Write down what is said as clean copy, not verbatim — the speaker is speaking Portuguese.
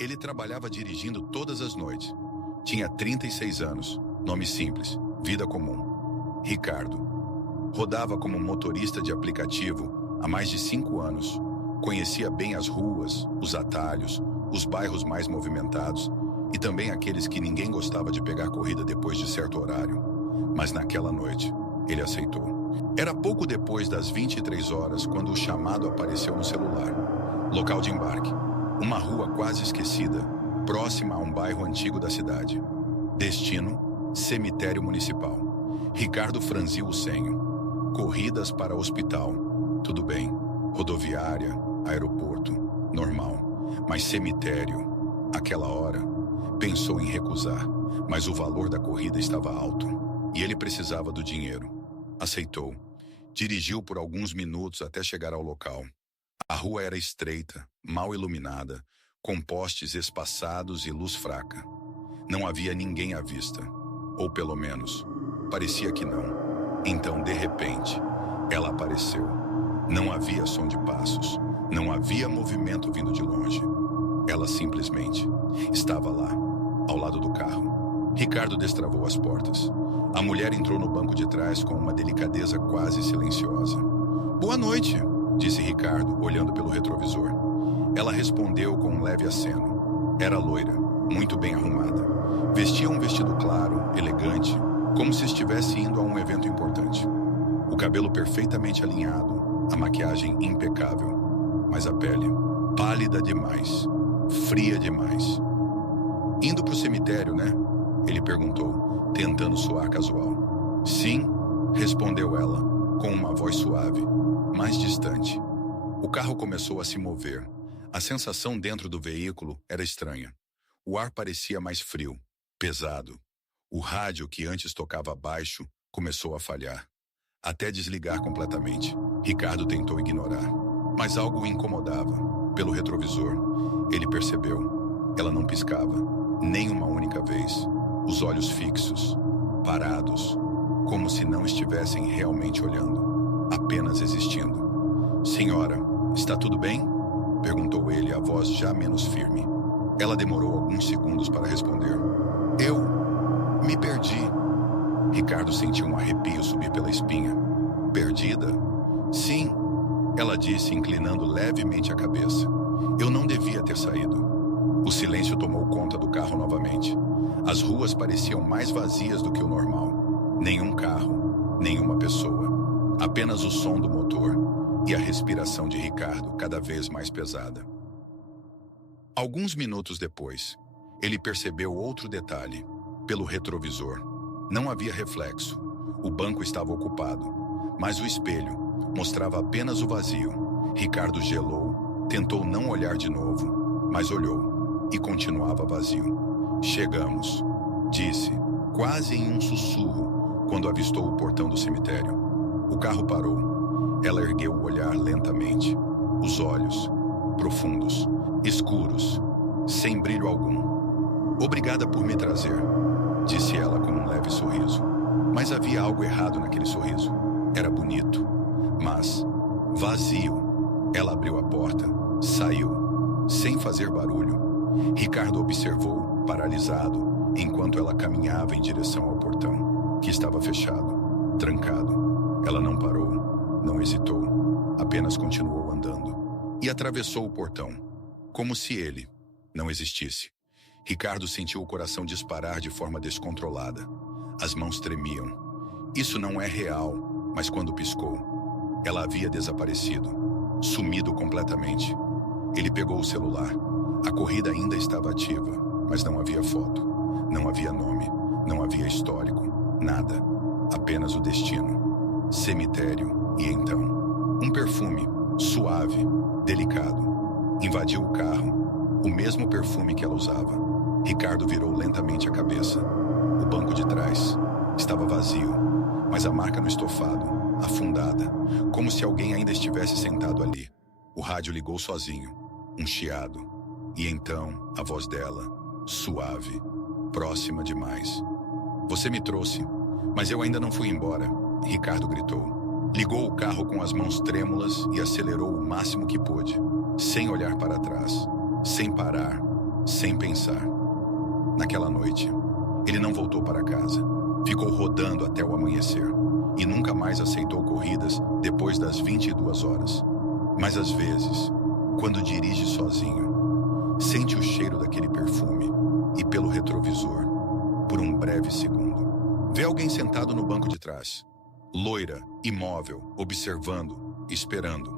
Ele trabalhava dirigindo todas as noites. Tinha 36 anos, nome simples, vida comum. Ricardo. Rodava como motorista de aplicativo há mais de 5 anos. Conhecia bem as ruas, os atalhos, os bairros mais movimentados e também aqueles que ninguém gostava de pegar corrida depois de certo horário. Mas naquela noite, ele aceitou. Era pouco depois das 23 horas quando o chamado apareceu no celular. Local de embarque. Uma rua quase esquecida, próxima a um bairro antigo da cidade. Destino, cemitério municipal. Ricardo franziu o senho. Corridas para hospital. Tudo bem. Rodoviária, aeroporto, normal. Mas cemitério, aquela hora, pensou em recusar, mas o valor da corrida estava alto e ele precisava do dinheiro. Aceitou. Dirigiu por alguns minutos até chegar ao local. A rua era estreita, mal iluminada, com postes espaçados e luz fraca. Não havia ninguém à vista, ou pelo menos, parecia que não. Então, de repente, ela apareceu. Não havia som de passos, não havia movimento vindo de longe. Ela simplesmente estava lá, ao lado do carro. Ricardo destravou as portas. A mulher entrou no banco de trás com uma delicadeza quase silenciosa. "Boa noite", disse Ricardo, olhando pelo retrovisor. Ela respondeu com um leve aceno. Era loira, muito bem arrumada. Vestia um vestido claro, elegante, como se estivesse indo a um evento importante. O cabelo perfeitamente alinhado, a maquiagem impecável, mas a pele pálida demais, fria demais. "Indo pro cemitério, né?" ele perguntou, tentando soar casual. "Sim", respondeu ela, com uma voz suave, mais distante. O carro começou a se mover. A sensação dentro do veículo era estranha. O ar parecia mais frio, pesado. O rádio, que antes tocava baixo, começou a falhar, até desligar completamente. Ricardo tentou ignorar, mas algo o incomodava. Pelo retrovisor, ele percebeu. Ela não piscava, nem uma única vez. Os olhos fixos, parados, como se não estivessem realmente olhando, apenas existindo. "Senhora, está tudo bem?" perguntou ele, a voz já menos firme. Ela demorou alguns segundos para responder. "Eu me perdi." Ricardo sentiu um arrepio subir pela espinha. "Perdida?" "Sim", ela disse, inclinando levemente a cabeça. "Eu não devia ter saído." O silêncio tomou conta do carro novamente. As ruas pareciam mais vazias do que o normal. Nenhum carro, nenhuma pessoa. Apenas o som do motor e a respiração de Ricardo cada vez mais pesada. Alguns minutos depois, ele percebeu outro detalhe. Pelo retrovisor, não havia reflexo. O banco estava ocupado, mas o espelho mostrava apenas o vazio. Ricardo gelou, tentou não olhar de novo, mas olhou e continuava vazio. "Chegamos", disse, quase em um sussurro, quando avistou o portão do cemitério. O carro parou. Ela ergueu o olhar lentamente. Os olhos, profundos, escuros, sem brilho algum. "Obrigada por me trazer", disse ela com um leve sorriso. Mas havia algo errado naquele sorriso. Era bonito, mas vazio. Ela abriu a porta, saiu, sem fazer barulho. Ricardo observou, paralisado, enquanto ela caminhava em direção ao portão, que estava fechado, trancado. Ela não parou, não hesitou, apenas continuou andando. E atravessou o portão, como se ele não existisse. Ricardo sentiu o coração disparar de forma descontrolada. As mãos tremiam. Isso não é real, mas quando piscou, ela havia desaparecido, sumido completamente. Ele pegou o celular. A corrida ainda estava ativa, mas não havia foto, não havia nome, não havia histórico, nada. Apenas o destino. Cemitério e então, um perfume, suave, delicado, invadiu o carro, o mesmo perfume que ela usava. Ricardo virou lentamente a cabeça. O banco de trás estava vazio, mas a marca no estofado, afundada, como se alguém ainda estivesse sentado ali. O rádio ligou sozinho, um chiado, e então a voz dela, suave, próxima demais. "Você me trouxe, mas eu ainda não fui embora", Ricardo gritou. Ligou o carro com as mãos trêmulas e acelerou o máximo que pôde, sem olhar para trás, sem parar, sem pensar. Naquela noite, ele não voltou para casa. Ficou rodando até o amanhecer e nunca mais aceitou corridas depois das 22 horas. Mas às vezes, quando dirige sozinho, sente o cheiro daquele perfume e pelo retrovisor, por um breve segundo, vê alguém sentado no banco de trás, loira, imóvel, observando, esperando.